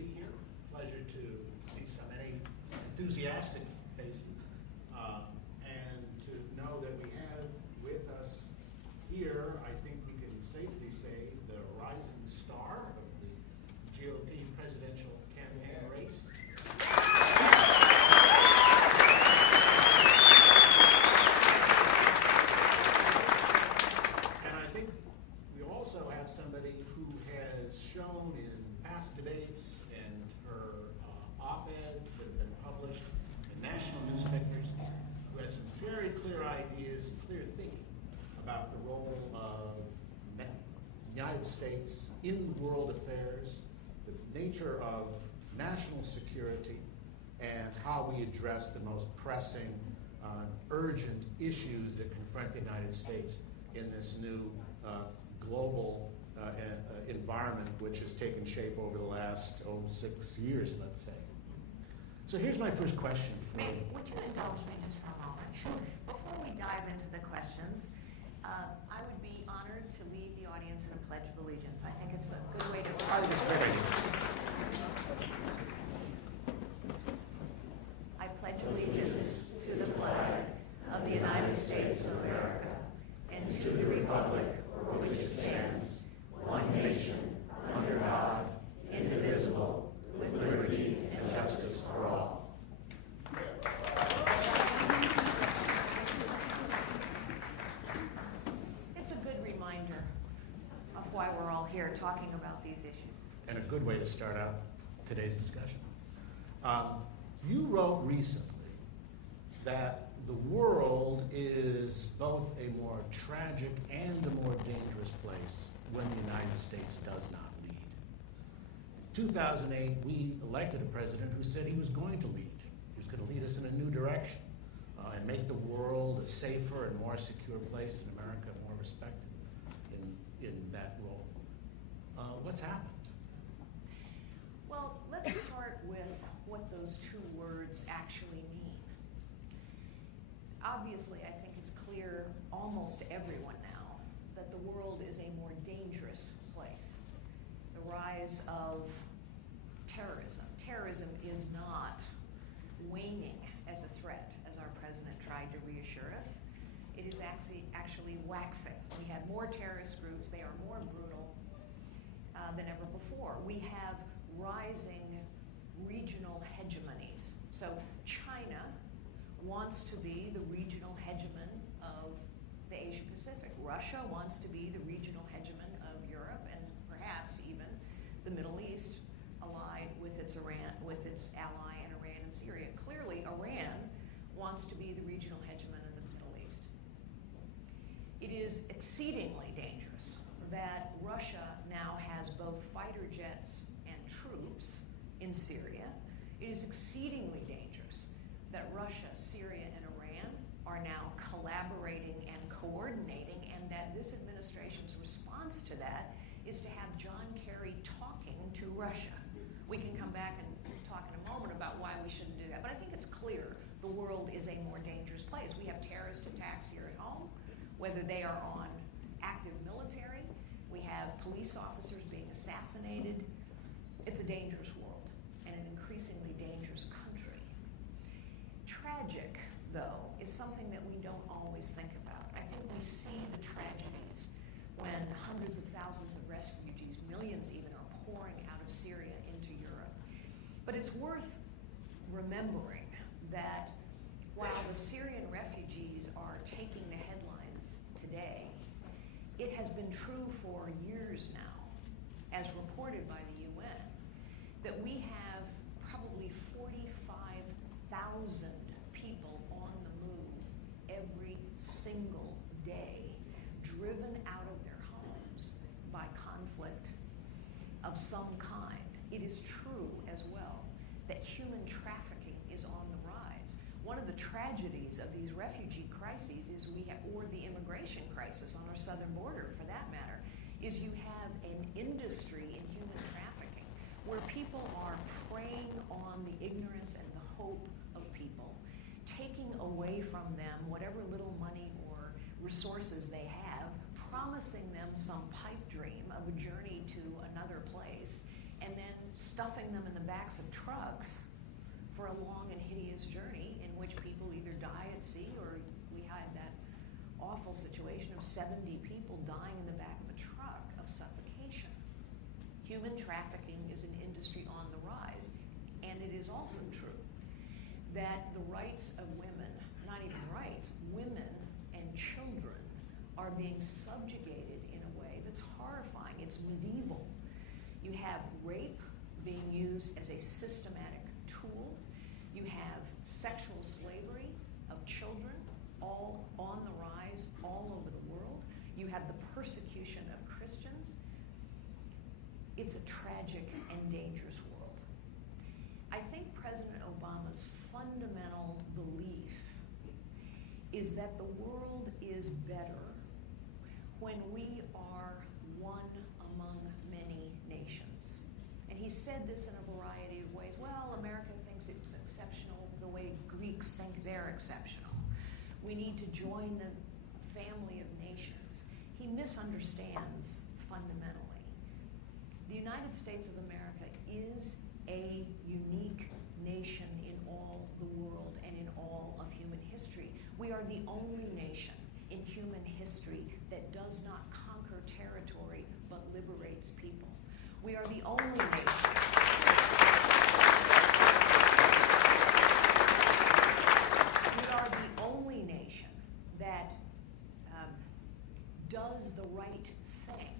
be here. Pleasure to see so many enthusiastic faces, and to know that we have with us here, I think we can safely say, the rising star of the GOP presidential campaign race. And I think we also have somebody who has shown in past debates and her op-eds that have been published in national newspapers, who has some very clear ideas and clear thinking about the role of the United States in world affairs, the nature of national security, and how we address the most pressing, urgent issues that confront the United States in this new global environment, which has taken shape over the last 6 years, let's say. So here's my first question. Would you indulge me just for a moment? Sure. Before we dive into the questions, I would be honored to lead the audience in a Pledge of Allegiance. I think it's a good way to start. I pledge allegiance to the flag of the United States of America and to the republic for which it stands, one nation, under God, indivisible, with liberty and justice for all. It's a good reminder of why we're all here talking about these issues. And a good way to start out today's discussion. You wrote recently that the world is both a more tragic and a more dangerous place when the United States does not lead. In 2008, we elected a president who said he was going to lead. He was going to lead us in a new direction and make the world a safer and more secure place, and America more respected in that role. What's happened? Well, let's start with what those two words actually mean. Obviously, I think it's clear almost to everyone now that the world is a more dangerous place. The rise of terrorism. Terrorism is not waning as a threat, as our president tried to reassure us. It is actually waxing. We have more terrorist groups. They are more brutal than ever before. We have rising regional hegemonies. So China wants to be the regional hegemon of the Asia Pacific. Russia wants to be the regional hegemon of Europe and perhaps even the Middle East, allied with its ally in Iran and Syria. Clearly, Iran wants to be the regional hegemon of the Middle East. It is exceedingly dangerous that Russia now has both fighter jets and troops in Syria. It is exceedingly dangerous that Russia, Syria, and Iran are now collaborating and coordinating, and that this administration's response to that is to have John Kerry talking to Russia. We can come back and talk in a moment about why we shouldn't do that, but I think it's clear the world is a more dangerous place. We have terrorist attacks here at home, whether they are on active military. We have police officers being assassinated. It's a dangerous world and an increasingly dangerous country. Tragic, though, is something that we don't always think about. I think we see the tragedies when hundreds of thousands of refugees, millions even, are pouring out of Syria into Europe. But it's worth remembering that while the Syrian refugees are taking the headlines today, it has been true for years now, as reported by the UN, that we have probably 45,000 people on the move every single day, driven out of their homes by conflict of some kind. It is true as well that human trafficking is on the rise. One of the tragedies of these refugee crises is or the immigration crisis on our southern border for that matter, is you have an industry in human trafficking where people are preying on the ignorance and the hope of people, taking away from them whatever little money or resources they have, promising them some pipe dream of a journey to another place, and then stuffing them in the backs of trucks for a long and hideous journey in which people either die at sea, or we had that awful situation of 70 people dying in the back of a truck of suffocation. Human trafficking is an industry on the rise, and it is also true that the rights of women, not even rights, women and children are being subjugated in a way that's horrifying. It's medieval. You have rape being used as a systematic tool. You have sexual slavery of children, all on the rise all over the world. You have the persecution of Christians. It's a tragic and dangerous world. I think President Obama's fundamental belief is that the world is better when we are one among many nations. And he said this in a variety of ways. Well, America thinks it's exceptional the way Greeks think they're exceptional. We need to join the family of nations. He misunderstands fundamentally. The United States of America is a unique nation in all the world and in all of human history. We are the only nation in human history that does not conquer territory but liberates people. We are the only nation. We are the only nation that does the right thing,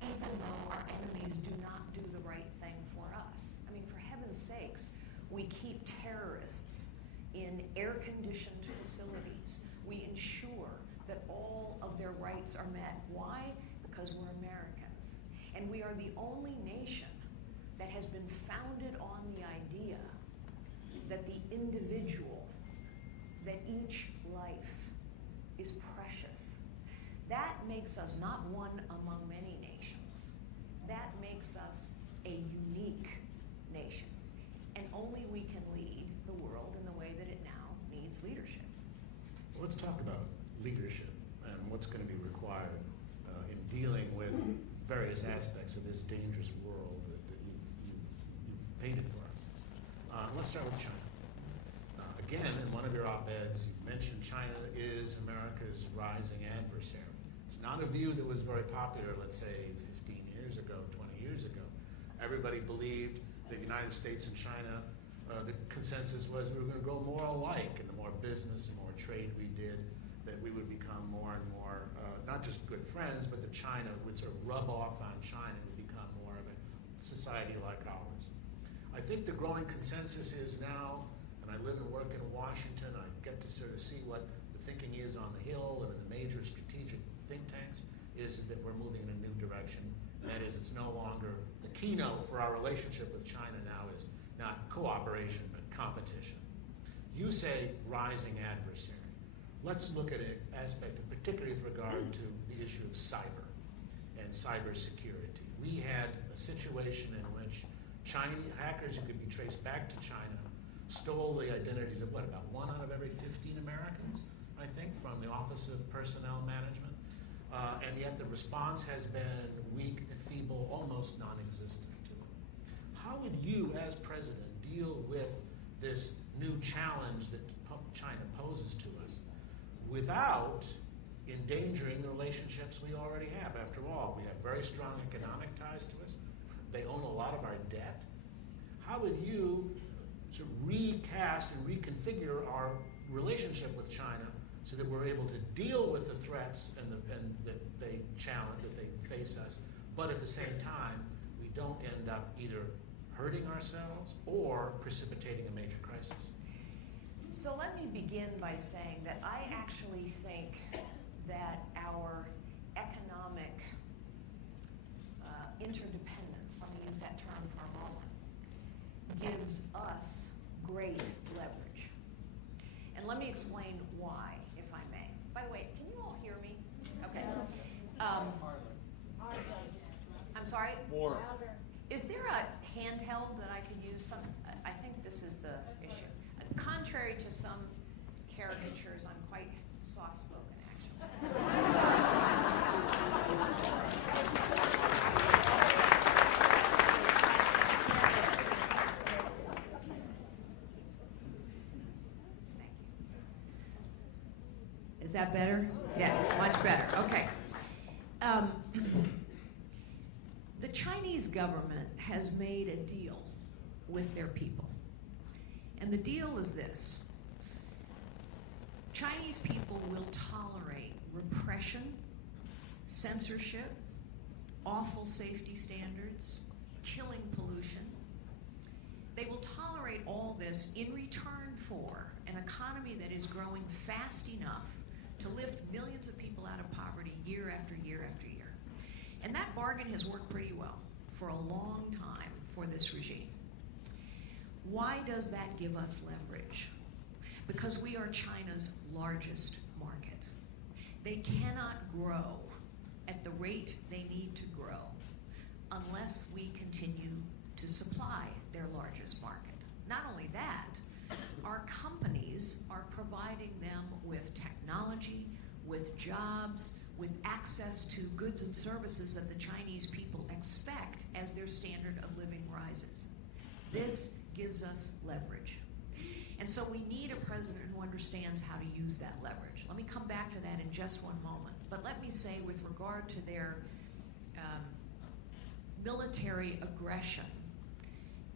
even though our enemies do not do the right thing for us. I mean, for heaven's sakes, we keep terrorists in air-conditioned facilities. We ensure that all of their rights are met. Why? Because we're Americans. And we are the only nation that has been founded on the idea that the individual, that each life is precious. That makes us not one among many nations. That makes us a unique nation. And only we can lead the world in the way that it now needs leadership. Let's talk about leadership and what's going to be required in dealing with various aspects of this dangerous world that you've painted for us. Let's start with China. Again, in one of your op-eds, you mentioned China is America's rising adversary. It's not a view that was very popular, let's say, 15 years ago, 20 years ago. Everybody believed the United States and China, the consensus was we were going to grow more alike, and the more business and more trade we did, that we would become more and more, not just good friends, but that China would sort of rub off on China and would become more of a society like ours. I think the growing consensus is now, and I live and work in Washington, I get to sort of see what the thinking is on the Hill and in the major strategic think tanks, is that we're moving in a new direction. That is, it's no longer, the keynote for our relationship with China now is not cooperation, but competition. You say rising adversary. Let's look at an aspect, particularly with regard to the issue of cyber and cybersecurity. We had a situation in which Chinese hackers who could be traced back to China stole the identities of about 1 out of every 15 Americans, I think, from the Office of Personnel Management. And yet the response has been weak, feeble, almost non-existent to it. How would you, as president, deal with this new challenge that China poses to us without endangering the relationships we already have? After all, we have very strong economic ties to us. They own a lot of our debt. How would you sort of recast and reconfigure our relationship with China so that we're able to deal with the threats and that they challenge, that they face us, but at the same time, we don't end up either hurting ourselves or precipitating a major crisis? So let me begin by saying that I actually think that our economic interdependence, let me use that term for a moment, gives us great leverage. And let me explain why, if I may. By the way, can you all hear me? Okay. I'm sorry? More. Is there a handheld that I could use? I think this is the issue. Contrary to some caricatures, I'm quite soft-spoken, actually. Is that better? Yes, much better. Okay. The Chinese government has made a deal with their people. And the deal is this. Chinese people will tolerate repression, censorship, awful safety standards, killing pollution. They will tolerate all this in return for an economy that is growing fast enough to lift millions of people out of poverty year after year after year. And that bargain has worked pretty well for a long time for this regime. Why does that give us leverage? Because we are China's largest market. They cannot grow at the rate they need to grow unless we continue to supply their largest market. Not only that, our companies are providing them with technology, with jobs, with access to goods and services that the Chinese people expect as their standard of living rises. This gives us leverage. And so we need a president who understands how to use that leverage. Let me come back to that in just one moment. But let me say, with regard to their military aggression,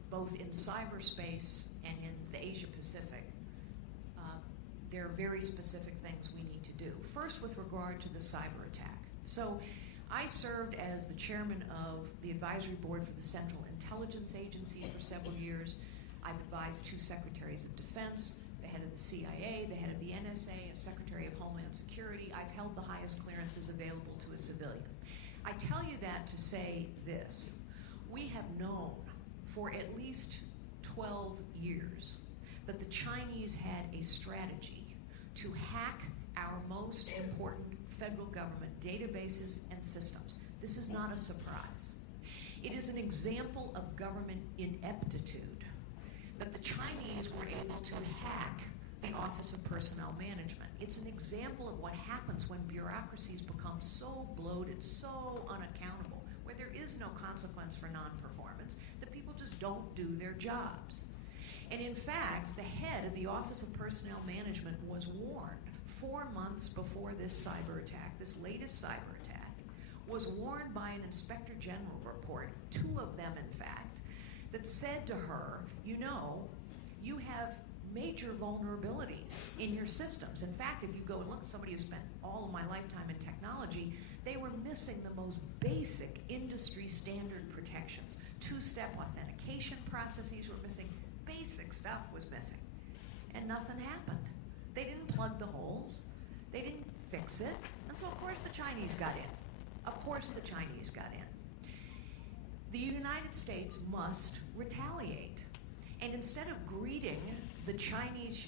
both in cyberspace and in the Asia Pacific, there are very specific things we need to do. First, with regard to the cyber attack. So I served as the chairman of the advisory board for the Central Intelligence Agency for several years. I've advised 2 secretaries of defense, the head of the CIA, the head of the NSA, a secretary of Homeland Security. I've held the highest clearances available to a civilian. I tell you that to say this. We have known for at least 12 years that the Chinese had a strategy to hack our most important federal government databases and systems. This is not a surprise. It is an example of government ineptitude that the Chinese were able to hack the Office of Personnel Management. It's an example of what happens when bureaucracies become so bloated, so unaccountable, where there is no consequence for non-performance, that people just don't do their jobs. And in fact, the head of the Office of Personnel Management was warned 4 months before this cyber attack, this latest cyber attack, was warned by an Inspector General report, 2 of them in fact, that said to her, you know, you have major vulnerabilities in your systems. In fact, if you go and look at somebody who spent all of my lifetime in technology, they were missing the most basic industry standard protections. 2-step authentication processes were missing. Basic stuff was missing. And nothing happened. They didn't plug the holes. They didn't fix it. And so, of course, the Chinese got in. Of course, the Chinese got in. The United States must retaliate. And instead of greeting the Chinese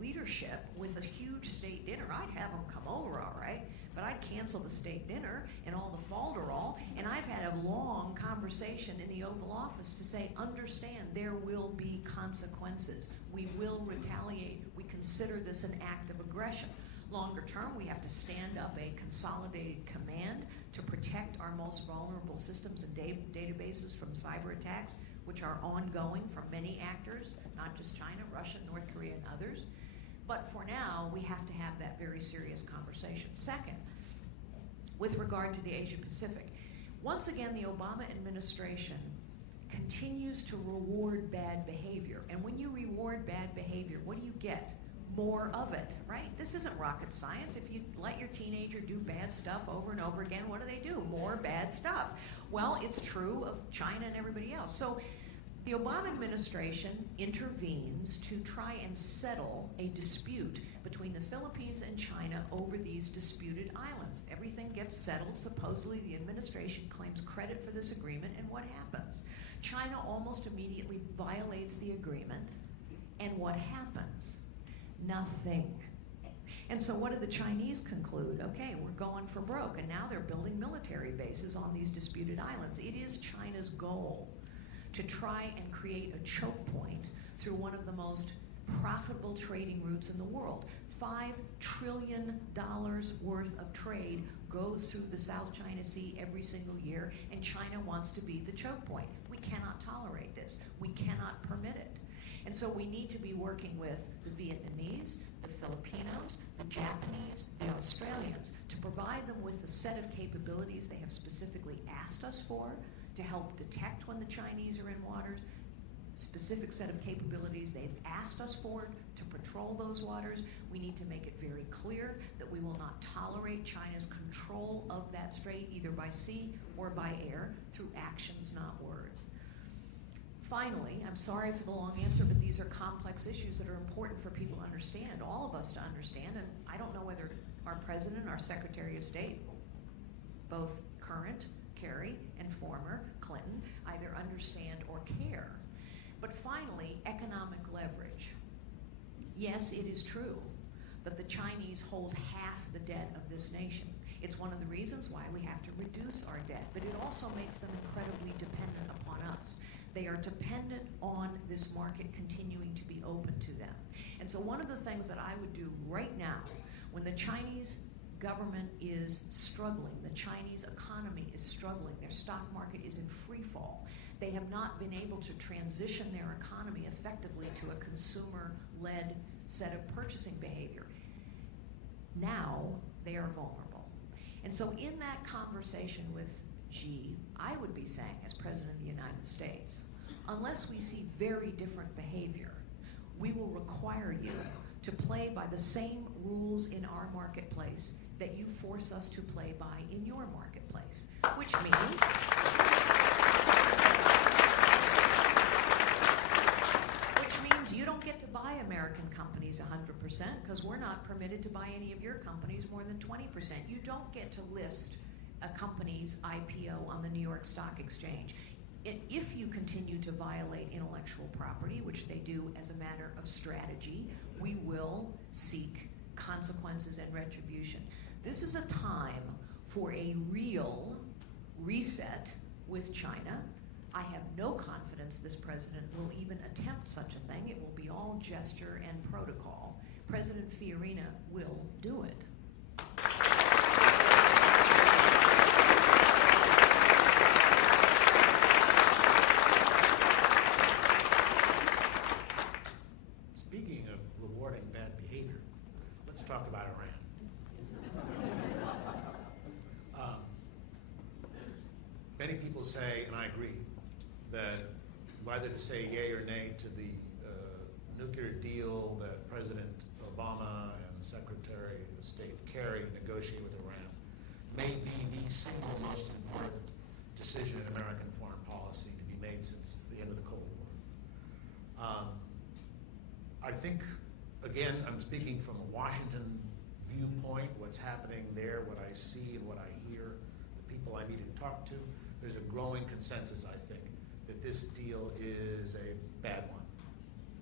leadership with a huge state dinner, I'd have them come over, all right, but I'd cancel the state dinner and all the falderall, and I've had a long conversation in the Oval Office to say, understand, there will be consequences. We will retaliate. We consider this an act of aggression. Longer term, we have to stand up a consolidated command to protect our most vulnerable systems and databases from cyber attacks, which are ongoing from many actors, not just China, Russia, North Korea, and others. But for now, we have to have that very serious conversation. Second, with regard to the Asia Pacific, once again, the Obama administration continues to reward bad behavior. And when you reward bad behavior, what do you get? More of it, right? This isn't rocket science. If you let your teenager do bad stuff over and over again, what do? More bad stuff. Well, it's true of China and everybody else. So the Obama administration intervenes to try and settle a dispute between the Philippines and China over these disputed islands. Everything gets settled. Supposedly the administration claims credit for this agreement, and what happens? China almost immediately violates the agreement, and what happens? Nothing. And so what did the Chinese conclude? Okay, we're going for broke, and now they're building military bases on these disputed islands. It is China's goal to try and create a choke point through one of the most profitable trading routes in the world. $5 trillion worth of trade goes through the South China Sea every single year, and China wants to be the choke point. We cannot tolerate this. We cannot permit it. And so we need to be working with the Vietnamese, the Filipinos, the Japanese, the Australians, to provide them with the set of capabilities they have specifically asked us for to help detect when the Chinese are in waters, specific set of capabilities they've asked us for to patrol those waters. We need to make it very clear that we will not tolerate China's control of that strait, either by sea or by air, through actions, not words. Finally, I'm sorry for the long answer, but these are complex issues that are important for people to understand, all of us to understand, and I don't know whether our President, our Secretary of State, both current, Kerry, and former, Clinton, either understand or care. But finally, economic leverage. Yes, it is true that the Chinese hold half the debt of this nation. It's one of the reasons why we have to reduce our debt, but it also makes them incredibly dependent upon us. They are dependent on this market continuing to be open to them. And so one of the things that I would do right now, when the Chinese government is struggling, the Chinese economy is struggling, their stock market is in free fall, they have not been able to transition their economy effectively to a consumer-led set of purchasing behavior. Now they are vulnerable. And so in that conversation with Xi, I would be saying, as President of the United States, unless we see very different behavior, we will require you to play by the same rules in our marketplace that you force us to play by in your marketplace, which means you don't get to buy American companies 100% because we're not permitted to buy any of your companies more than 20%. You don't get to list a company's IPO on the New York Stock Exchange. If you continue to violate intellectual property, which they do as a matter of strategy, we will seek consequences and retribution. This is a time for a real reset with China. I have no confidence this president will even attempt such a thing. It will be all gesture and protocol. President Fiorina will do it. Speaking of rewarding bad behavior, let's talk about Iran. Many people say, and I agree, that whether to say yay or nay to the nuclear deal that President Obama and Secretary of State Kerry negotiated with Iran may be the single most important decision in American foreign policy to be made since the end of the Cold War. I think, again, I'm speaking from a Washington viewpoint, what's happening there, what I see and what I hear, the people I meet and talk to. There's a growing consensus, I think, that this deal is a bad one.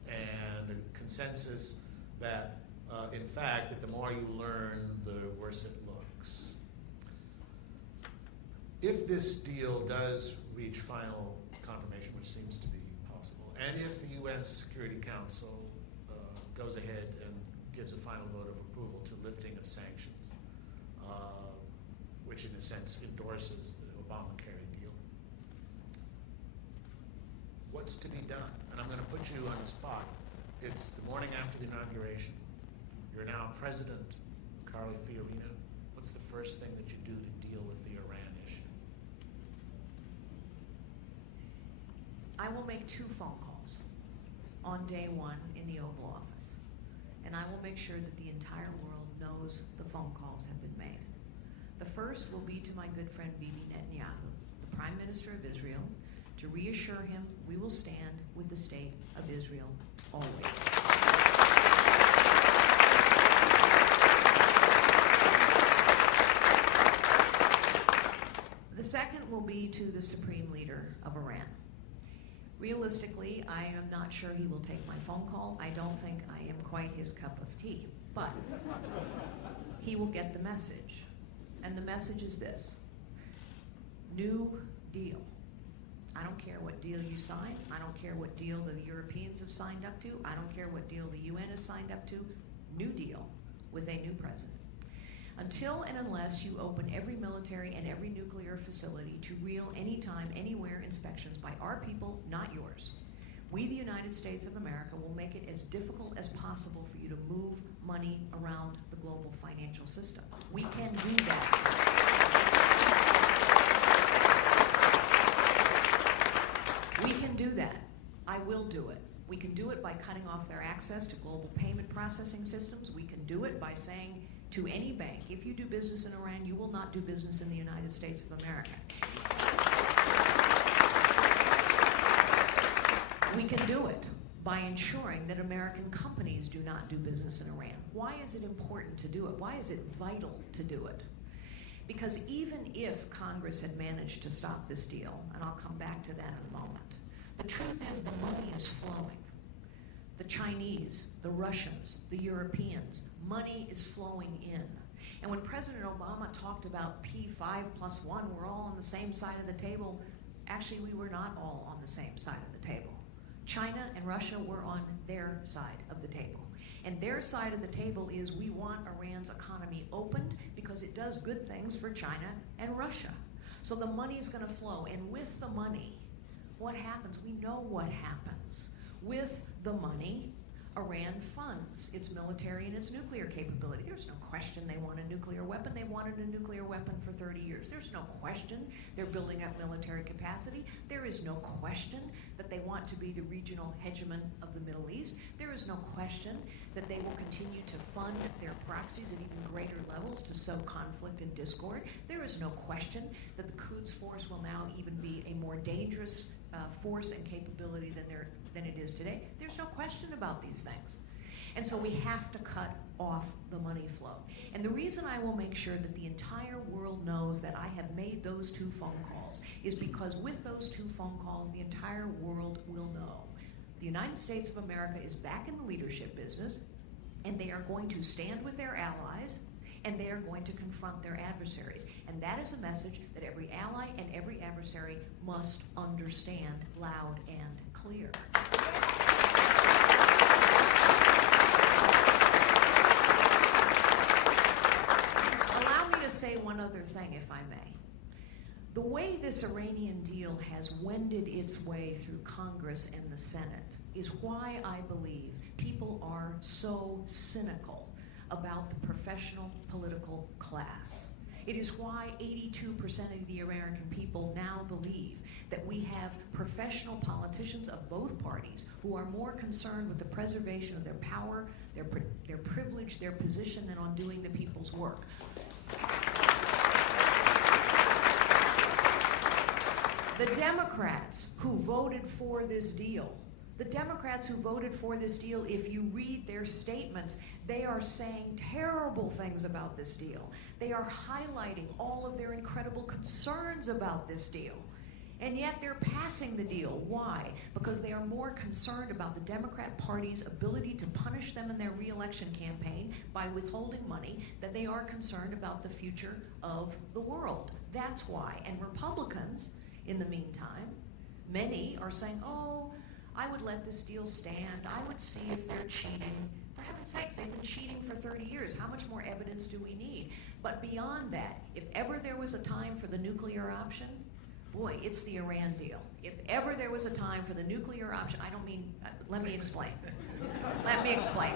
And a consensus that, in fact, that the more you learn, the worse it looks. If this deal does reach final confirmation, which seems to be possible, and if the UN Security Council goes ahead and gives a final vote of approval to lifting of sanctions, which in a sense endorses the Obama-Kerry deal, what's to be done? And I'm going to put you on the spot. It's the morning after the inauguration. You're now President Carly Fiorina. What's the first thing that you do to deal with the Iran issue? I will make 2 phone calls on day 1 in the Oval Office. And I will make sure that the entire world knows the phone calls have been made. The first will be to my good friend Bibi Netanyahu, the Prime Minister of Israel, to reassure him we will stand with the state of Israel always. The second will be to the Supreme Leader of Iran. Realistically, I am not sure he will take my phone call. I don't think I am quite his cup of tea, but he will get the message. And the message is this: New deal. I don't care what deal you sign. I don't care what deal the Europeans have signed up to. I don't care what deal the UN has signed up to. New deal with a new president. Until and unless you open every military and every nuclear facility to real anytime, anywhere inspections by our people, not yours, we, the United United States of America will make it as difficult as possible for you to move money around the global financial system. We can do that. We can do that. I will do it. We can do it by cutting off their access to global payment processing systems. We can do it by saying to any bank, if you do business in Iran, you will not do business in the United States of America. We can do it by ensuring that American companies do not do business in Iran. Why is it important to do it? Why is it vital to do it? Because even if Congress had managed to stop this deal, and I'll come back to that in a moment, the truth is the money is flowing. The Chinese, the Russians, the Europeans, money is flowing in. And when President Obama talked about P5+1, we're all on the same side of the table, actually we were not all on the same side of the table. China and Russia were on their side of the table. And their side of the table is we want Iran's economy opened because it does good things for China and Russia. So the money is going to flow. And with the money, what happens? We know what happens. With the money, Iran funds its military and its nuclear capability. There's no question they want a nuclear weapon. They wanted a nuclear weapon for 30 years. There's no question they're building up military capacity. There is no question that they want to be the regional hegemon of the Middle East. There is no question that they will continue to fund their proxies at even greater levels to sow conflict and discord. There is no question that the Quds force will now even be a more dangerous force and capability than it is today. There's no question about these things. And so we have to cut off the money flow. And the reason I will make sure that the entire world knows that I have made those 2 phone calls is because with those 2 phone calls, the entire world will know. The United States of America is back in the leadership business, and they are going to stand with their allies, and they are going to confront their adversaries. And that is a message that every ally and every adversary must understand loud and clear. Allow me to say one other thing, if I may. The way this Iranian deal has wended its way through Congress and the Senate is why I believe people are so cynical about the professional political class. It is why 82% of the American people now believe that we have professional politicians of both parties who are more concerned with the preservation of their power, their privilege, their position than on doing the people's work. The Democrats who voted for this deal, if you read their statements, they are saying terrible things about this deal. They are highlighting all of their incredible concerns about this deal. And yet they're passing the deal. Why? Because they are more concerned about the Democrat Party's ability to punish them in their re-election campaign by withholding money than they are concerned about the future of the world. That's why. And Republicans, in the meantime, many are saying, oh, I would let this deal stand. I would see if they're cheating. For heaven's sakes, they've been cheating for 30 years. How much more evidence do we need? But beyond that, if ever there was a time for the nuclear option, boy, it's the Iran deal. If ever there was a time for the nuclear option, I don't mean, let me explain. Let me explain.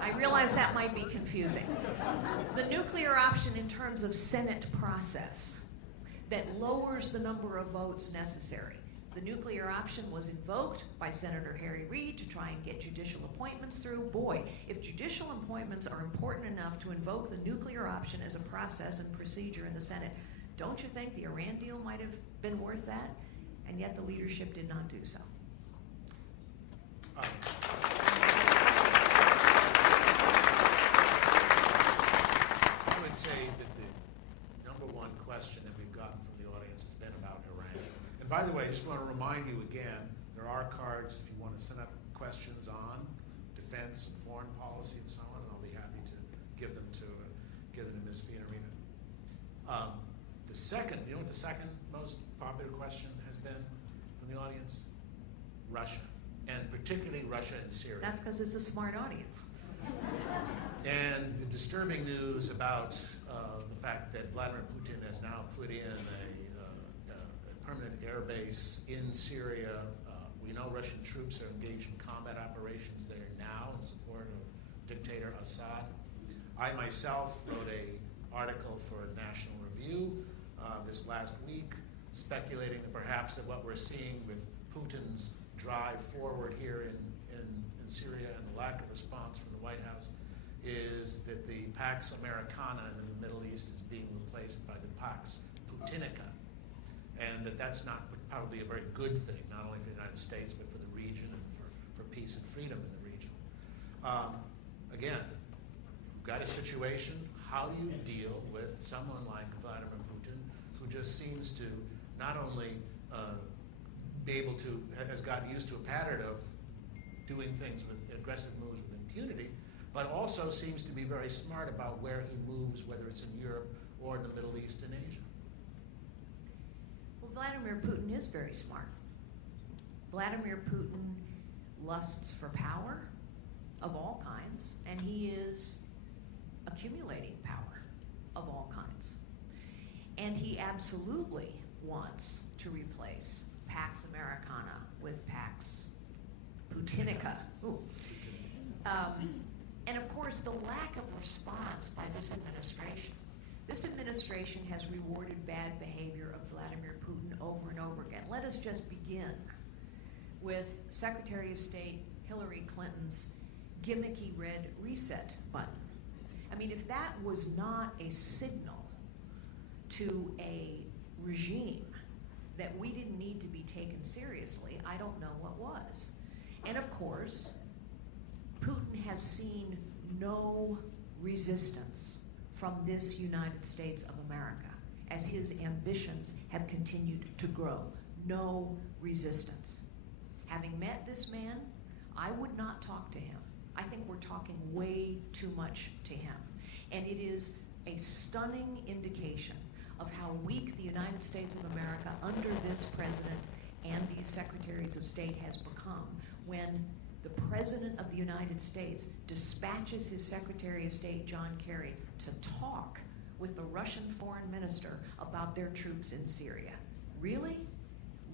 I realize that might be confusing. The nuclear option in terms of Senate process that lowers the number of votes necessary. The nuclear option was invoked by Senator Harry Reid to try and get judicial appointments through. Boy, if judicial appointments are important enough to invoke the nuclear option as a process and procedure in the Senate, don't you think the Iran deal might have been worth that? And yet the leadership did not do so. I would say that the number one question that we've gotten from the audience has been about Iran. And by the way, I just want to remind you again, there are cards if you want to send up questions on defense and foreign policy and so on, and I'll be happy to give them to Ms. Fiorina. The second, you know what the second most popular question has been from the audience? Russia, and particularly Russia and Syria. That's because it's a smart audience. And the disturbing news about the fact that Vladimir Putin has now put in a permanent air base in Syria We know Russian troops are engaged in combat operations there now in support of dictator Assad. I myself wrote an article for National Review this last week, speculating that perhaps that what we're seeing with Putin's drive forward here in Syria and the lack of response from the White House is that the Pax Americana in the Middle East is being replaced by the Pax Putinica, and that's not probably a very good thing, not only for the United States, but for the region and for peace and freedom in the region. Again, you've got a situation, how do you deal with someone like Vladimir Putin, who just seems to not only be able to, has gotten used to a pattern of doing things with aggressive moves with impunity, but also seems to be very smart about where he moves, whether it's in Europe or in the Middle East and Asia. Well, Vladimir Putin is very smart. Vladimir Putin lusts for power of all kinds, and he is accumulating power of all kinds. And he absolutely wants to replace Pax Americana with Pax Putinica. Ooh. And of course, the lack of response by this administration. This administration has rewarded bad behavior of Vladimir Putin over and over again. Let us just begin with Secretary of State Hillary Clinton's gimmicky red reset button. I mean, if that was not a signal to a regime that we didn't need to be taken seriously, I don't know what was. And of course, Putin has seen no resistance from this United States of America as his ambitions have continued to grow. No resistance. Having met this man, I would not talk to him. I think we're talking way too much to him. And it is a stunning indication of how weak the United States of America under this president and these secretaries of state has become when the President of the United States dispatches his Secretary of State, John Kerry, to talk with the Russian foreign minister about their troops in Syria. Really?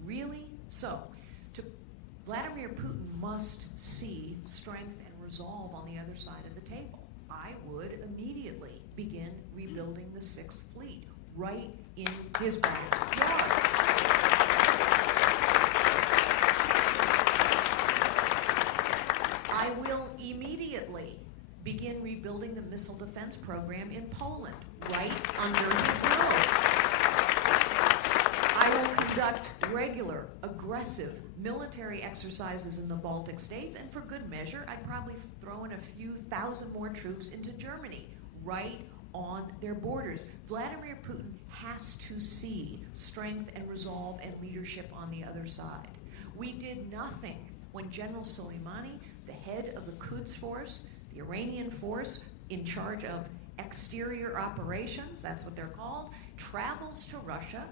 Really? So, Vladimir Putin must see strength and resolve on the other side of the table. I would immediately begin rebuilding the Sixth Fleet right in his backyard. I will immediately begin rebuilding the missile defense program in Poland, right under his nose. I will conduct regular, aggressive military exercises in the Baltic states, and for good measure, I'd probably throw in a few thousand more troops into Germany, right on their borders. Vladimir Putin has to see strength and resolve and leadership on the other side. We did nothing when General Soleimani, the head of the Quds Force, the Iranian force in charge of exterior operations, that's what they're called, travels to Russia,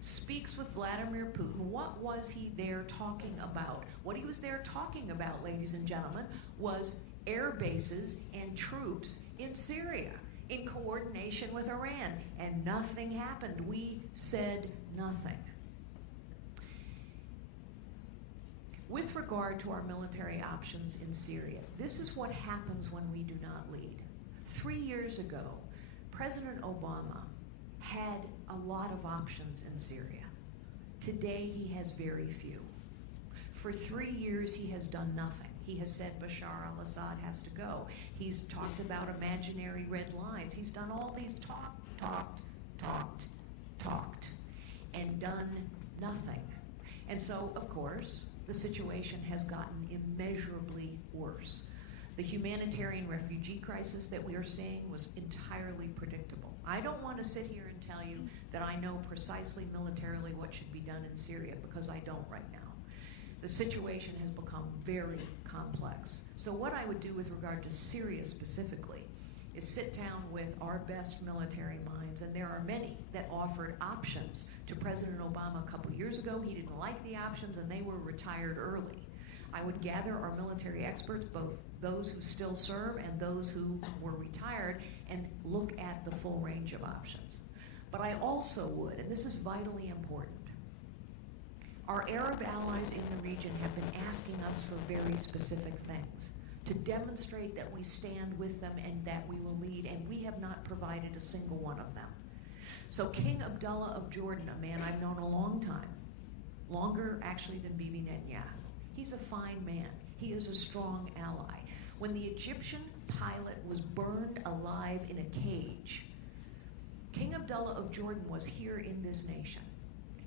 speaks with Vladimir Putin. What was he there talking about? What he was there talking about, ladies and gentlemen, was air bases and troops in Syria in coordination with Iran, and nothing happened. We said nothing. With regard to our military options in Syria, this is what happens when we do not lead. 3 years ago, President Obama had a lot of options in Syria. Today, he has very few. For 3 years, he has done nothing. He has said Bashar al-Assad has to go. He's talked about imaginary red lines. He's done all these talked, and done nothing. And so, of course, the situation has gotten immeasurably worse. The humanitarian refugee crisis that we are seeing was entirely predictable. I don't want to sit here and tell you that I know precisely militarily what should be done in Syria, because I don't right now. The situation has become very complex. So what I would do with regard to Syria specifically is sit down with our best military minds, and there are many that offered options to President Obama a couple years ago. He didn't like the options, and they were retired early. I would gather our military experts, both those who still serve and those who were retired, and look at the full range of options. But I also would, and this is vitally important, Our Arab allies in the region have been asking us for very specific things, to demonstrate that we stand with them and that we will lead, and we have not provided a single one of them. So King Abdullah of Jordan, a man I've known a long time, longer actually than Bibi Netanyahu, he's a fine man. He is a strong ally. When the Egyptian pilot was burned alive in a cage, King Abdullah of Jordan was here in this nation.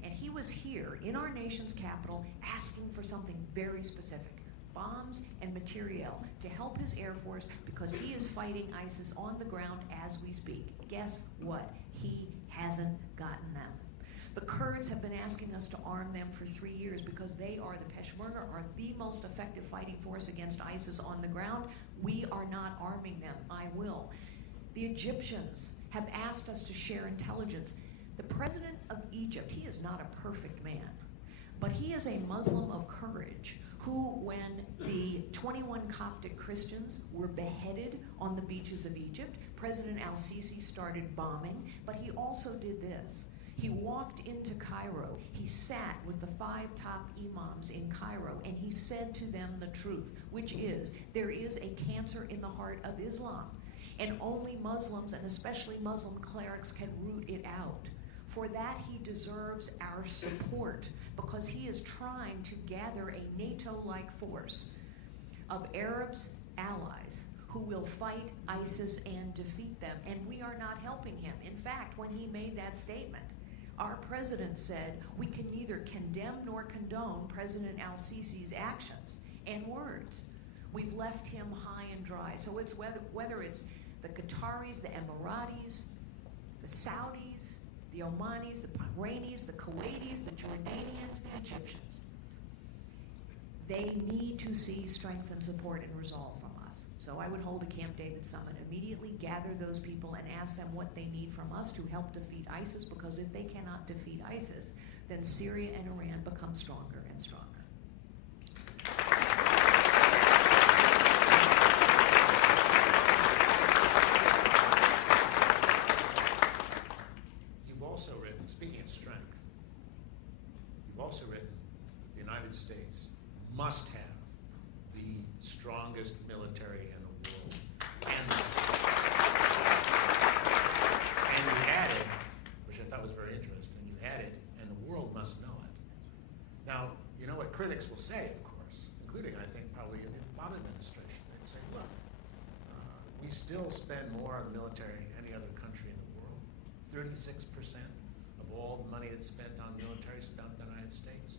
And he was here in our nation's capital asking for something very specific, bombs and materiel to help his Air Force because he is fighting ISIS on the ground as we speak. Guess what? He hasn't gotten them. The Kurds have been asking us to arm them for 3 years because they are, the Peshmerga are the most effective fighting force against ISIS on the ground. We are not arming them. I will. The Egyptians have asked us to share intelligence. The president of Egypt, he is not a perfect man, but he is a Muslim of courage who, when the 21 Coptic Christians were beheaded on the beaches of Egypt, President al-Sisi started bombing, but he also did this. He walked into Cairo, he sat with the 5 top imams in Cairo, and he said to them the truth, which is, there is a cancer in the heart of Islam, and only Muslims, and especially Muslim clerics, can root it out. For that, he deserves our support because he is trying to gather a NATO-like force of Arabs, allies, who will fight ISIS and defeat them, and we are not helping him. In fact, when he made that statement, our president said, we can neither condemn nor condone President al-Sisi's actions and words. We've left him high and dry. So it's whether it's the Qataris, the Emiratis, the Saudis, the Omanis, the Bahrainis, the Kuwaitis, the Jordanians, the Egyptians. They need to see strength and support and resolve from us. So I would hold a Camp David summit, immediately gather those people and ask them what they need from us to help defeat ISIS, because if they cannot defeat ISIS, then Syria and Iran become stronger and stronger. Speaking of strength, you've also written that the United States must have the strongest military in the world. And you added, which I thought was very interesting, you added, and the world must know it. Now, you know what critics will say, of course, including, I think, probably the Obama administration. They'd say, look, we still spend more on the military than any other country in the world. 36% of all the money that's spent on military is spent in the United States.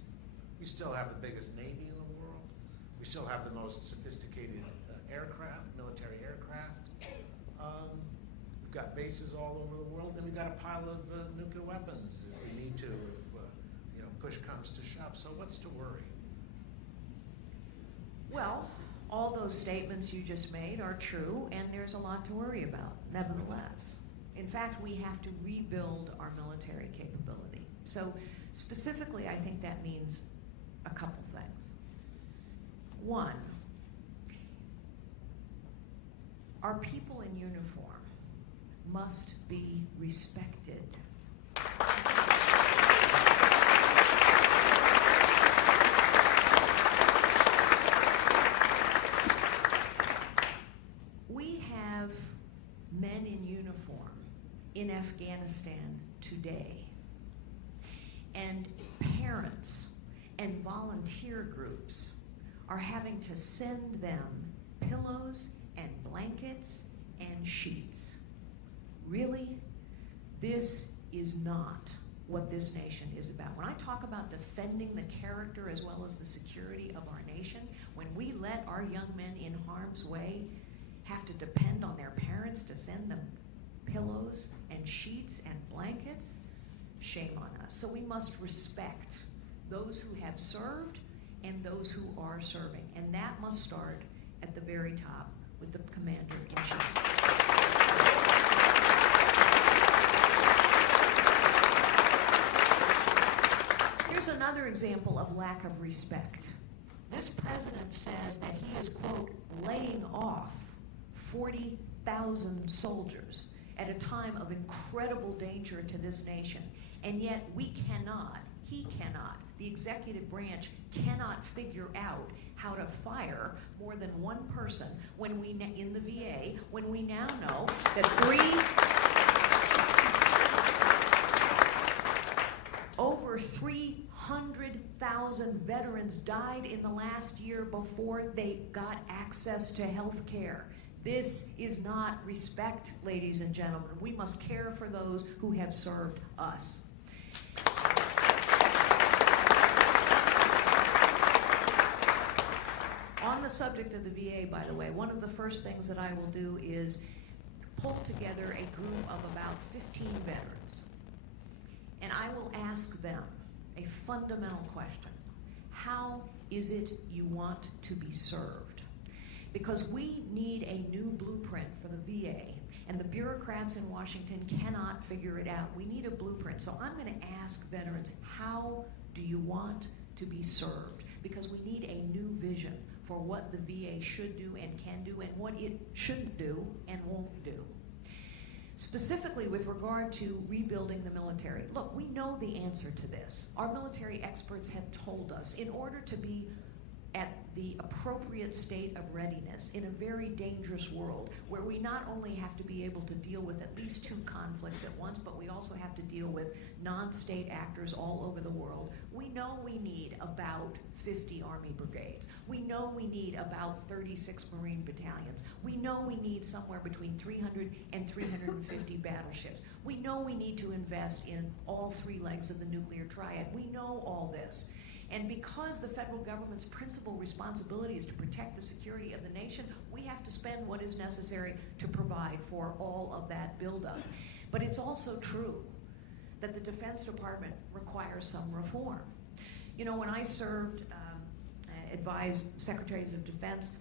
We still have the biggest Navy in the world. We still have the most sophisticated aircraft, military aircraft. We've got bases all over the world, and we've got a pile of nuclear weapons if we need to, if push comes to shove. So what's to worry? Well, all those statements you just made are true, and there's a lot to worry about, nevertheless. In fact, we have to rebuild our military capability. So specifically, I think that means a couple things. One, our people in uniform must be respected. We have men in uniform in Afghanistan today, and parents and volunteer groups are having to send them pillows and blankets and sheets. Really? This is not what this nation is about. When I talk about defending the character as well as the security of our nation, when we let our young men in harm's way have to depend on their parents to send them pillows and sheets and blankets, shame on us. So we must respect those who have served and those who are serving. And that must start at the very top with the commander-in-chief. Here's another example of lack of respect. This president says that he is, quote, laying off 40,000 soldiers at a time of incredible danger to this nation. And yet we cannot, He cannot. The executive branch cannot figure out how to fire more than one person when we in the VA, when we now know that over 300,000 veterans died in the last year before they got access to health care. This is not respect, ladies and gentlemen. We must care for those who have served us. On the subject of the VA, by the way, one of the first things that I will do is pull together a group of about 15 veterans. And I will ask them a fundamental question. How is it you want to be served? Because we need a new blueprint for the VA, and the bureaucrats in Washington cannot figure it out. We need a blueprint. So I'm going to ask veterans, how do you want to be served? Because we need a new vision for what the VA should do and can do and what it shouldn't do and won't do. Specifically with regard to rebuilding the military, look, we know the answer to this. Our military experts have told us in order to be at the appropriate state of readiness in a very dangerous world where we not only have to be able to deal with at least 2 conflicts at once, but we also have to deal with non-state actors all over the world. We know we need about 50 Army brigades. We know we need about 36 Marine battalions. We know we need somewhere between 300 and 350 battleships. We know we need to invest in all 3 legs of the nuclear triad. We know all this. And because the federal government's principal responsibility is to protect the security of the nation, we have to spend what is necessary to provide for all of that buildup. But it's also true that the Defense Department requires some reform. You know, when I served, advised secretaries of defense,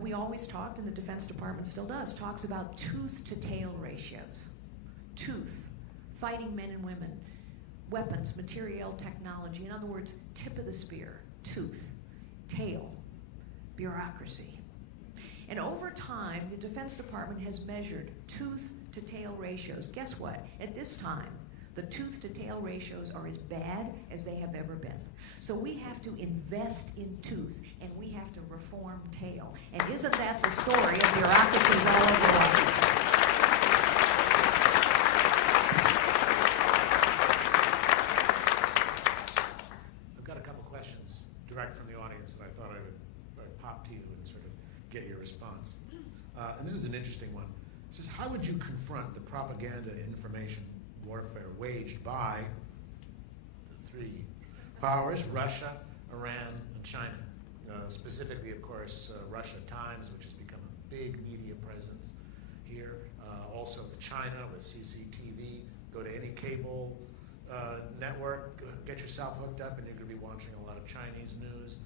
we always talked, and the Defense Department still does, talks about tooth-to-tail ratios. Tooth, fighting men and women, weapons, materiel, technology. In other words, tip of the spear, tooth, tail, bureaucracy. And over time, the Defense Department has measured tooth-to-tail ratios. Guess what? At this time, the tooth-to-tail ratios are as bad as they have ever been. So we have to invest in tooth, and we have to reform tail. And isn't that the story of bureaucracy all over Washington? I've got a couple questions direct from the audience that I thought I would pop to you and sort of get your response. And this is an interesting one. It says, how would you confront the propaganda and information warfare waged by the 3 powers, Russia, Iran, and China? Specifically, of course, Russia Times, which has become a big media presence here. Also with China, with CCTV. Go to any cable network, get yourself hooked up, and you're going to be watching a lot of Chinese news.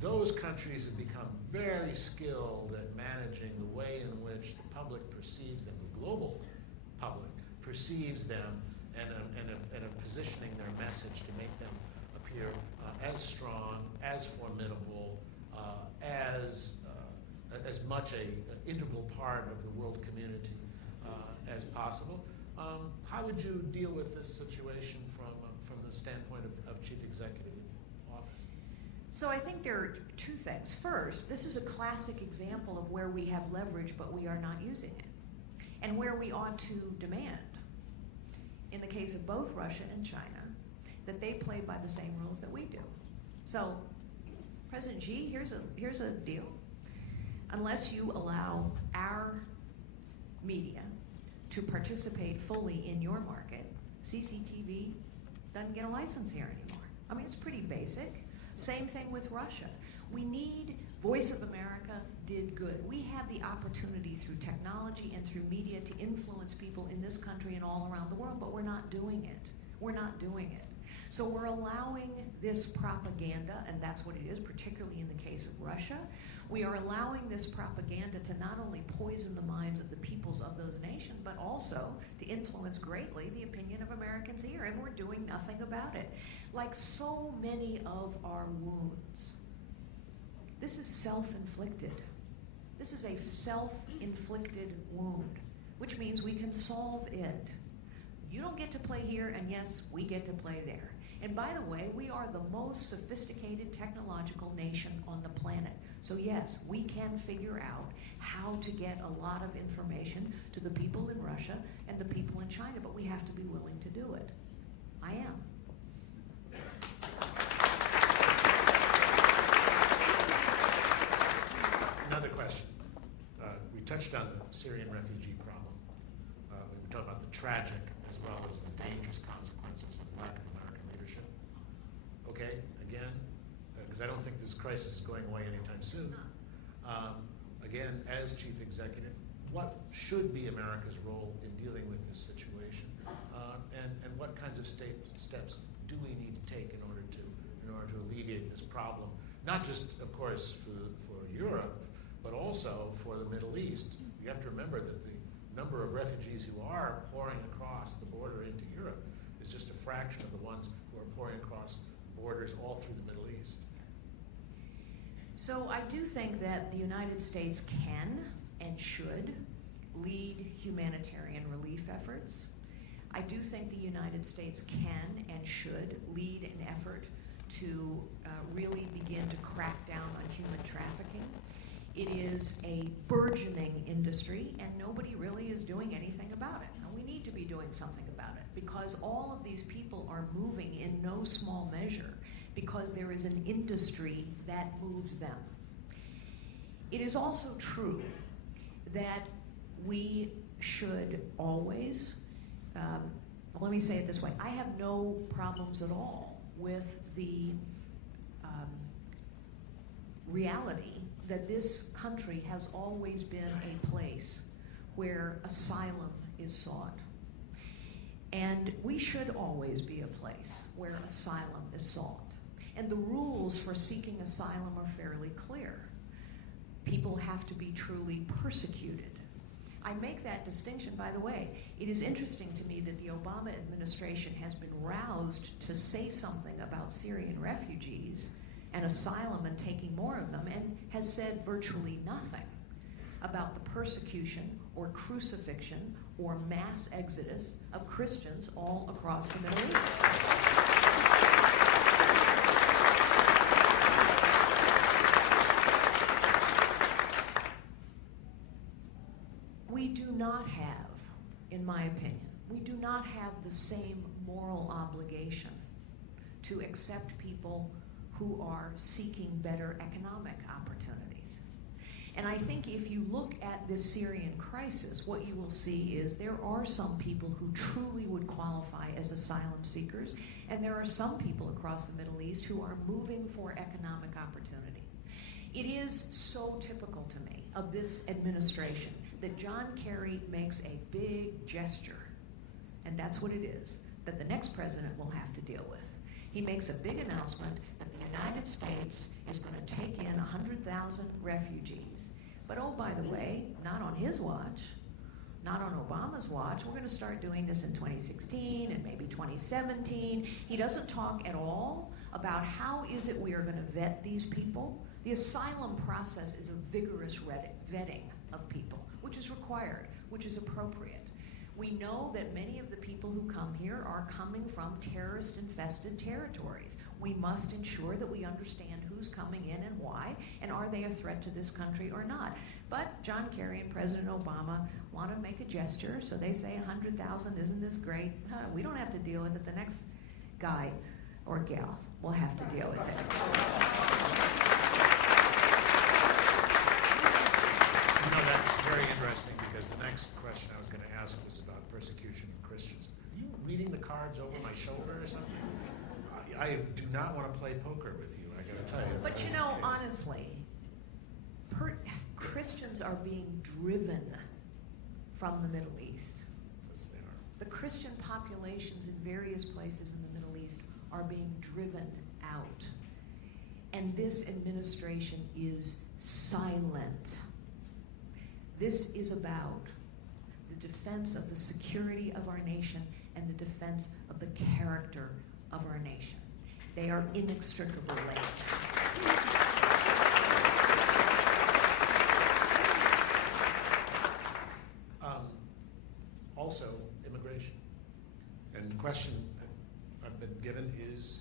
Those countries have become very skilled at managing the way in which the public perceives them, the global public perceives them, and of positioning their message to make them appear as strong, as formidable, as much an integral part of the world community as possible. How would you deal with this situation from the standpoint of Chief Executive Office? So I think there are 2 things. First, this is a classic example of where we have leverage but we are not using it, and where we ought to demand, in the case of both Russia and China, that they play by the same rules that we do. So, President Xi, here's a deal. Unless you allow our media to participate fully in your market, CCTV doesn't get a license here anymore. I mean, it's pretty basic. Same thing with Russia. We need, Voice of America did good. We have the opportunity through technology and through media to influence people in this country and all around the world, but we're not doing it. We're not doing it. So we're allowing this propaganda, and that's what it is, particularly in the case of Russia. We are allowing this propaganda to not only poison the minds of the peoples of those nations, but also to influence greatly the opinion of Americans here, and we're doing nothing about it. Like so many of our wounds, this is self-inflicted. This is a self-inflicted wound, which means we can solve it. You don't get to play here, and yes, we get to play there. And by the way, we are the most sophisticated technological nation on the planet. So yes, we can figure out how to get a lot of information to the people in Russia and the people in China, but we have to be willing to do it. I am. Another question. We touched on the Syrian refugee problem. We were talking about the tragic as well as the dangerous consequences of lack of American leadership. Okay, again, because I don't think this crisis is going away anytime soon. Again, as chief executive, what should be America's role in dealing with this situation, and what kinds of steps do we need to take in order to alleviate this problem? Not just, of course, for Europe, but also for the Middle East. You have to remember that the number of refugees who are pouring across the border into Europe is just a fraction of the ones who are pouring across borders all through the Middle East. So I do think that the United States can and should lead humanitarian relief efforts. I do think the United States can and should lead an effort to really begin to crack down on human trafficking. It is a burgeoning industry, and nobody really is doing anything about it. And we need to be doing something about it, because all of these people are moving in no small measure because there is an industry that moves them. It is also true that we should always, let me say it this way, I have no problems at all with the reality that this country has always been a place where asylum is sought. And we should always be a place where asylum is sought. And the rules for seeking asylum are fairly clear. People have to be truly persecuted. I make that distinction, by the way. It is interesting to me that the Obama administration has been roused to say something about Syrian refugees and asylum and taking more of them, and has said virtually nothing about the persecution or crucifixion or mass exodus of Christians all across the Middle East. We do not have, in my opinion, we do not have the same moral obligation to accept people who are seeking better economic opportunities. And I think if you look at this Syrian crisis, what you will see is there are some people who truly would qualify as asylum seekers, and there are some people across the Middle East who are moving for economic opportunity. It is so typical to me of this administration that John Kerry makes a big gesture, and that's what it is, that the next president will have to deal with. He makes a big announcement that the United States is going to take in 100,000 refugees. But oh, by the way, not on his watch, not on Obama's watch. We're going to start doing this in 2016 and maybe 2017. He doesn't talk at all about how is it we are going to vet these people. The asylum process is a vigorous vetting of people, which is required, which is appropriate. We know that many of the people who come here are coming from terrorist-infested territories. We must ensure that we understand who's coming in and why, and are they a threat to this country or not. But John Kerry and President Obama want to make a gesture, so they say 100,000, isn't this great? We don't have to deal with it. The next guy or gal will have to deal with it. You know, that's very interesting, because the next question I was going to ask was about persecution of Christians. Are you reading the cards over my shoulder or something? I do not want to play poker with you, I got to tell you. But you know, honestly, Christians are being driven from the Middle East. Yes, they are. The Christian populations in various places in the Middle East are being driven out. And this administration is silent. This is about the defense of the security of our nation and the defense of the character of our nation. They are inextricably linked. Also, immigration. And the question I've been given is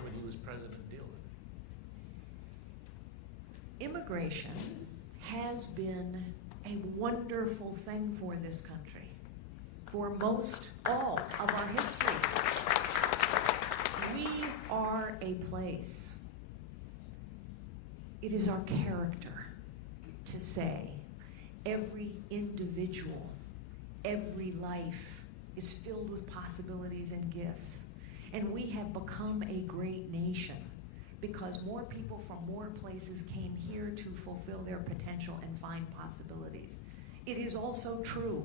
time when he was president deal with it? Immigration has been a wonderful thing for this country for most all of our history. We are a place. It is our character to say every individual, every life is filled with possibilities and gifts. And we have become a great nation because more people from more places came here to fulfill their potential and find possibilities. It is also true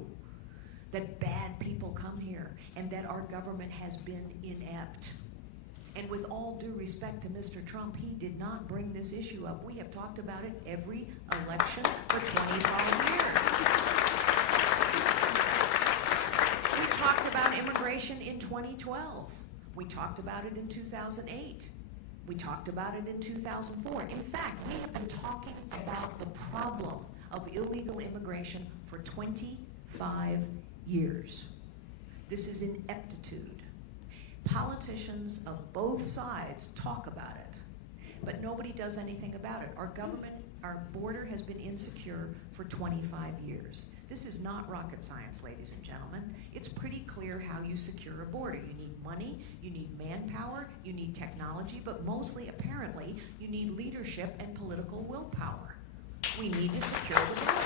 that bad people come here and that our government has been inept. And with all due respect to Mr. Trump, he did not bring this issue up. We have talked about it every election for 25 years. We talked about immigration in 2012. We talked about it in 2008. We talked about it in 2004. In fact, we have been talking about the problem of illegal immigration for 25 years. This is ineptitude. Politicians of both sides talk about it, but nobody does anything about it. Our government, our border has been insecure for 25 years. This is not rocket science, ladies and gentlemen. It's pretty clear how you secure a border. You need money, you need manpower, you need technology, but mostly, apparently, you need leadership and political willpower. We need to secure the border.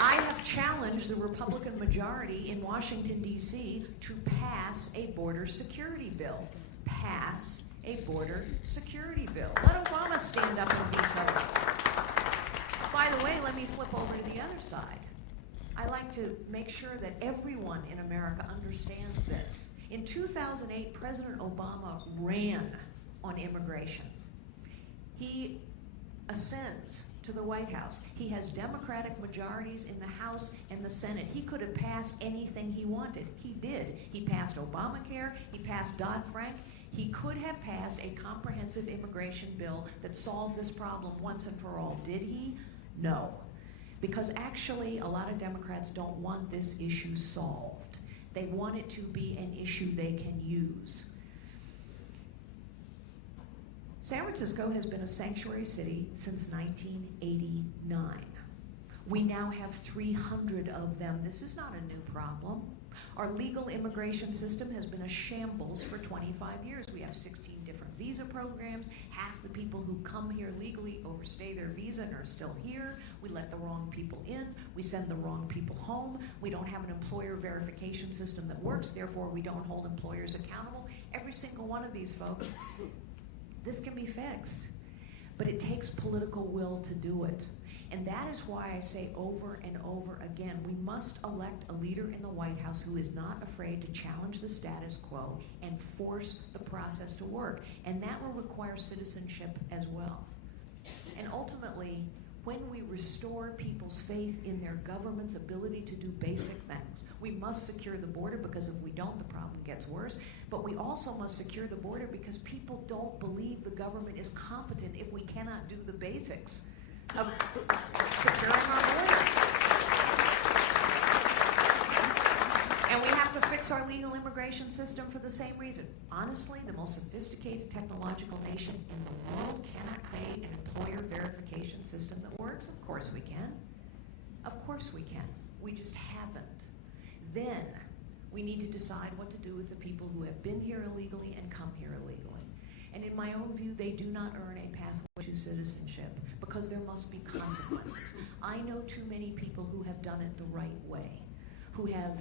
I have challenged the Republican majority in Washington, D.C. to pass a border security bill. Pass a border security bill. Let Obama stand up and veto it. By the way, let me flip over to the other side. I like to make sure that everyone in America understands this. In 2008, President Obama ran on immigration. He ascends to the White House. He has Democratic majorities in the House and the Senate. He could have passed anything he wanted. He did. He passed Obamacare. He passed Dodd-Frank. He could have passed a comprehensive immigration bill that solved this problem once and for all. Did he? No. Because actually, a lot of Democrats don't want this issue solved. They want it to be an issue they can use. San Francisco has been a sanctuary city since 1989. We now have 300 of them. This is not a new problem. Our legal immigration system has been a shambles for 25 years. We have 16 different visa programs. Half the people who come here legally overstay their visa and are still here. We let the wrong people in. We send the wrong people home. We don't have an employer verification system that works. Therefore, we don't hold employers accountable. Every single one of these folks, this can be fixed. But it takes political will to do it. And that is why I say over and over again, we must elect a leader in the White House who is not afraid to challenge the status quo and force the process to work. And that will require citizenship as well. And ultimately, when we restore people's faith in their government's ability to do basic things, we must secure the border, because if we don't, the problem gets worse. But we also must secure the border because people don't believe the government is competent if we cannot do the basics of securing our border. And we have to fix our legal immigration system for the same reason. Honestly, the most sophisticated technological nation in the world cannot create an employer verification system that works. Of course we can. Of course we can. We just haven't. Then we need to decide what to do with the people who have been here illegally and come here illegally. And in my own view, they do not earn a pathway to citizenship because there must be consequences. I know too many people who have done it the right way, who have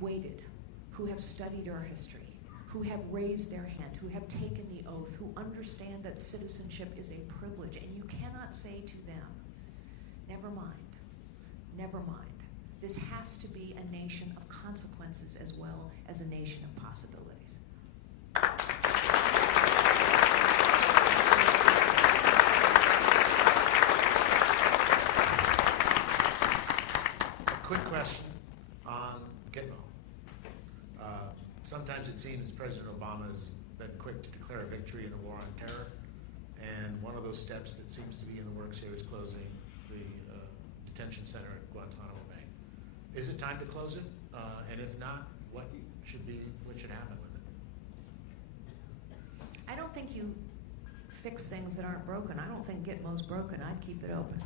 waited, who have studied our history, who have raised their hand, who have taken the oath, who understand that citizenship is a privilege. And you cannot say to them, never mind, never mind. This has to be a nation of consequences as well as a nation of possibilities. Quick question on Gitmo. Sometimes it seems President Obama has been quick to declare a victory in the war on terror, and one of those steps that seems to be in the works here is closing the detention center at Guantanamo Bay. Is it time to close it? And if not, what should happen with it? I don't think you fix things that aren't broken. I don't think Gitmo's broken. I'd keep it open.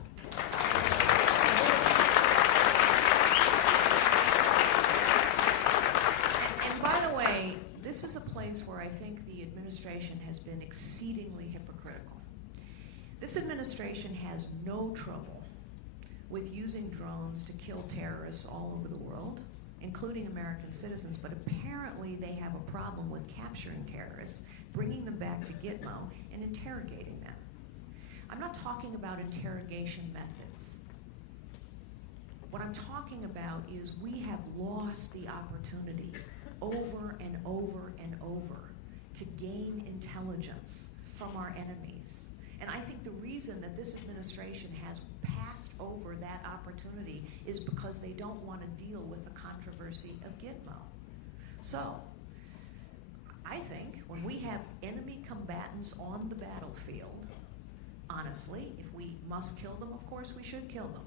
And by the way, this is a place where I think the administration has been exceedingly hypocritical. This administration has no trouble with using drones to kill terrorists all over the world, including American citizens, but apparently they have a problem with capturing terrorists, bringing them back to Gitmo, and interrogating them. I'm not talking about interrogation methods. What I'm talking about is we have lost the opportunity over and over and over to gain intelligence from our enemies. And I think the reason that this administration has passed over that opportunity is because they don't want to deal with the controversy of Gitmo. So, I think when we have enemy combatants on the battlefield, honestly, if we must kill them, of course we should kill them.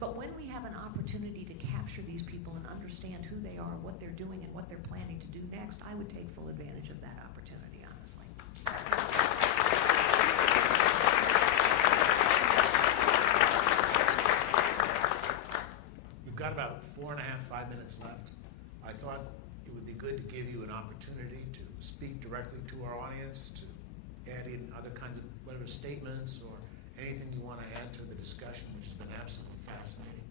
But when we have an opportunity to capture these people and understand who they are, what they're doing, and what they're planning to do next, I would take full advantage of that opportunity, honestly. We've got about 5 minutes left. I thought it would be good to give you an opportunity to speak directly to our audience, to add in other kinds of whatever statements or anything you want to add to the discussion, which has been absolutely fascinating.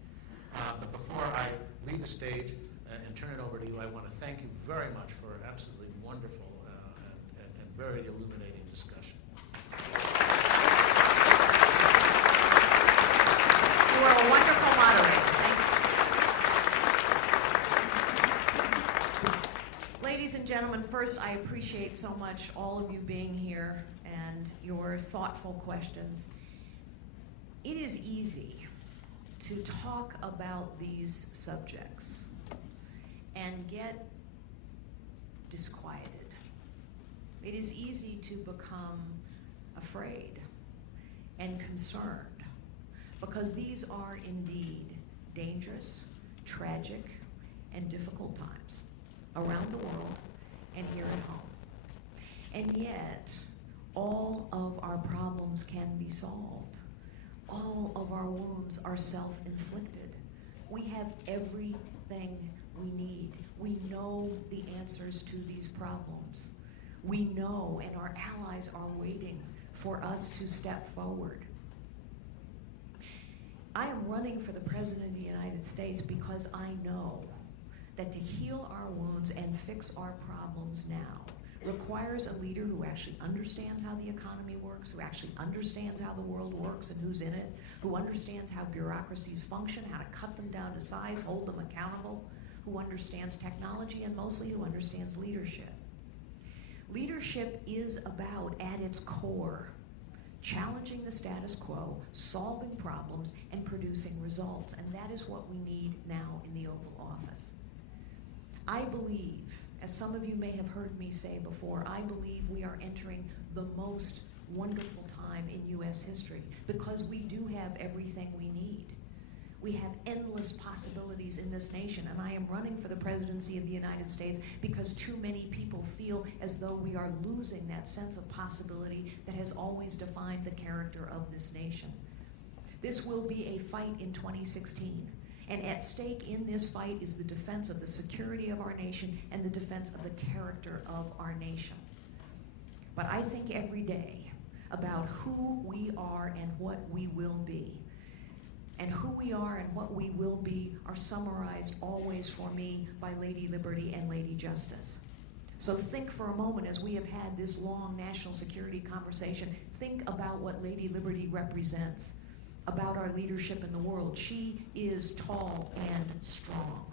But before I leave the stage and turn it over to you, I want to thank you very much for an absolutely wonderful and very illuminating discussion. You are a wonderful moderator. Thank you. Ladies and gentlemen, first, I appreciate so much all of you being here and your thoughtful questions. It is easy to talk about these subjects and get disquieted. It is easy to become afraid and concerned because these are indeed dangerous, tragic, and difficult times around the world and here at home. And yet, all of our problems can be solved. All of our wounds are self-inflicted. We have everything we need. We know the answers to these problems. We know, and our allies are waiting for us to step forward. I am running for the President of the United States because I know that to heal our wounds and fix our problems now requires a leader who actually understands how the economy works, who actually understands how the world works and who's in it, who understands how bureaucracies function, how to cut them down to size, hold them accountable, who understands technology, and mostly who understands leadership. Leadership is about, at its core, challenging the status quo, solving problems, and producing results. And that is what we need now in the Oval Office. I believe, as some of you may have heard me say before, I believe we are entering the most wonderful time in U.S. history because we do have everything we need. We have endless possibilities in this nation, and I am running for the presidency of the United States because too many people feel as though we are losing that sense of possibility that has always defined the character of this nation. This will be a fight in 2016. And at stake in this fight is the defense of the security of our nation and the defense of the character of our nation. But I think every day about who we are and what we will be. And who we are and what we will be are summarized always for me by Lady Liberty and Lady Justice. So think for a moment, as we have had this long national security conversation, think about what Lady Liberty represents, about our leadership in the world. She is tall and strong.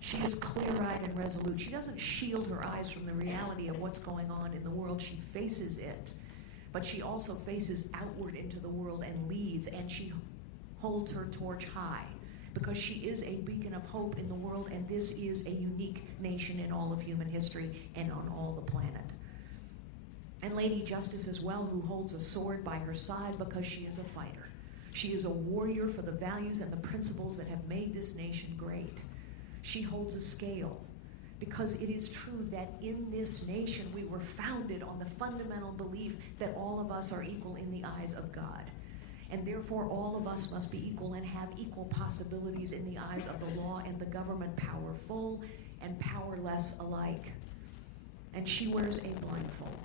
She is clear-eyed and resolute. She doesn't shield her eyes from the reality of what's going on in the world. She faces it, but she also faces outward into the world and leads, and she holds her torch high because she is a beacon of hope in the world, and this is a unique nation in all of human history and on all the planet. And Lady Justice as well, who holds a sword by her side because she is a fighter. She is a warrior for the values and the principles that have made this nation great. She holds a scale, because it is true that in this nation we were founded on the fundamental belief that all of us are equal in the eyes of God. And therefore all of us must be equal and have equal possibilities in the eyes of the law and the government, powerful and powerless alike. And she wears a blindfold,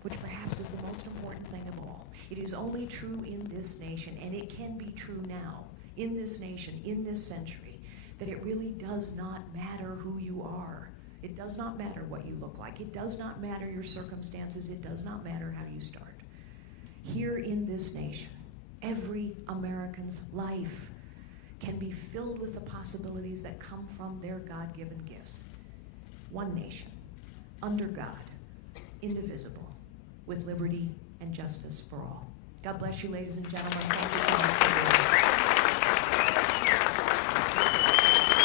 which perhaps is the most important thing of all. It is only true in this nation, and it can be true now, in this nation, in this century, that it really does not matter who you are. It does not matter what you look like. It does not matter your circumstances. It does not matter how you start. Here in this nation, every American's life can be filled with the possibilities that come from their God-given gifts. One nation, under God, indivisible, with liberty and justice for all. God bless you, ladies and gentlemen. Thank you so much for being here.